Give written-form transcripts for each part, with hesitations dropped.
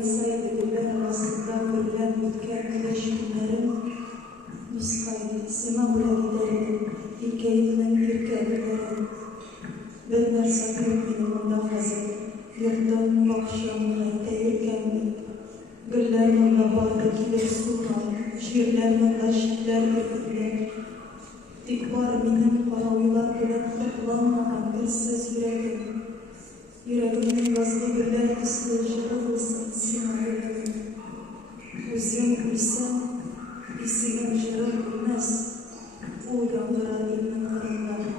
kayıtsaydı güller arasında görülen ülke güneş günlerim Nuskayı sema bula giderim İlkeyiflen irkelilerim Bir narsa benim onda fazıl Yurtun bakşamına teyirkendim Güller onda bardakiler sunar Şiirler onda şiirler yürürler İkbar benim paraviylar bilen kırklanmadan bir söz yüreğim Yüreğimin yazılı güller üstü jırılsın sima yüreğim Özüm ölsem isimim jırıl bilmez O yandırar ilmin kırımları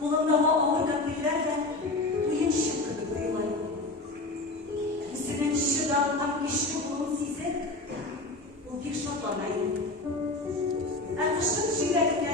Bulundama ağırda billerle duyun şıkkını duyulayım. Üstünün şıdan tam güçlü bulun size, bu bir şatlamayın. Ertişlik şiirlerinde